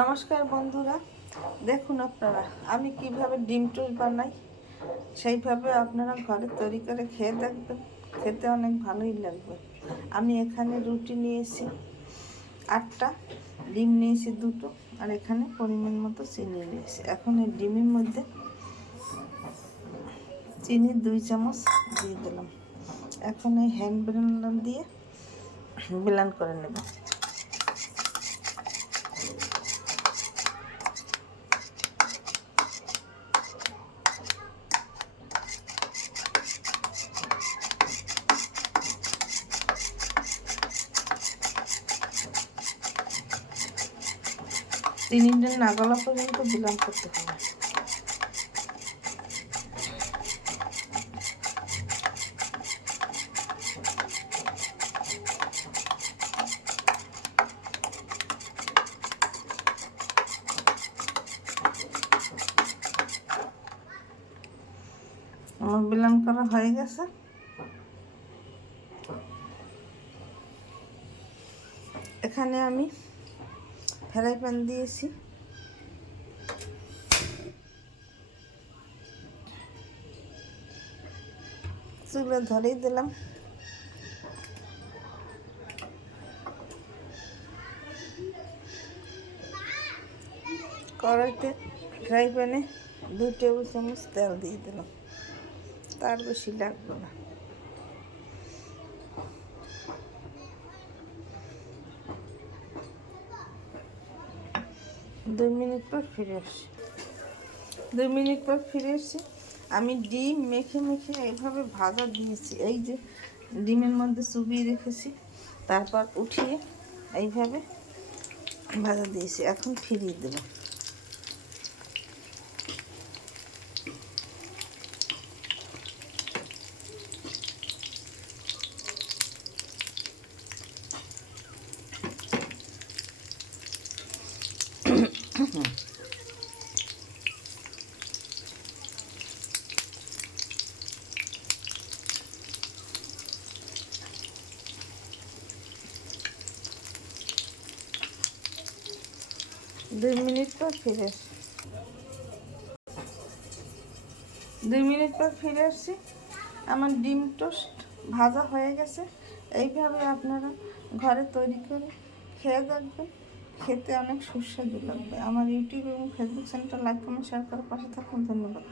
নমস্কার বন্ধুরা, দেখুন আপনারা আমি কিভাবে ডিম টোস্ট বানাই, সেইভাবে আপনারা ঘরে তৈরি করে খেয়ে দেখবেন। খেতে অনেক ভালোই লাগবে। আমি এখানে রুটি নিয়েছি 8টা, ডিম নিয়েছি 2টো, আর এখানে পরিমাণ মতো চিনি নিয়েছি। এখন এই ডিমের মধ্যে চিনি 2 চামচ দিয়ে দিলাম। এখন এই হ্যান্ড ব্লেন্ডার দিয়ে ব্লেন্ড করে নেব। 3 মিনিট না গলা পর্যন্ত ব্লেন্ড করতে হবে। আমার ব্লেন্ড করা হয়ে গেছে। এখানে আমি ফ্রাই প্যান দিয়েছি, চুলে ধরেই দিলাম। কড়াইতে ফ্রাই প্যানে 2 টেবিল চামচ তেল দিয়ে দিলাম, তার বেশি লাগবে না। দুই মিনিট পর ফিরে আসছি। 2 মিনিট পর ফিরে এসেছি। আমি ডিম মেখে মেখে এইভাবে ভাজা দিয়েছি। এই যে ডিমের মধ্যে চুবিয়ে রেখেছি, তারপর উঠিয়ে এইভাবে ভাজা দিয়েছি। এখন ফিরিয়ে দেব। দুই মিনিট পর ফিরে আসছি। 2 মিনিট পর ফিরে আসছি। আমার ডিম টোস্ট ভাজা হয়ে গেছে। এইভাবে আপনারা ঘরে তৈরি করে খেয়ে দেখবেন। খেতে অনেক সুস্বাদু লাগবে। আমার ইউটিউব এবং ফেসবুক চ্যানেলটা লাইক কমেন্ট শেয়ার করার পাশে থাকুন। ধন্যবাদ।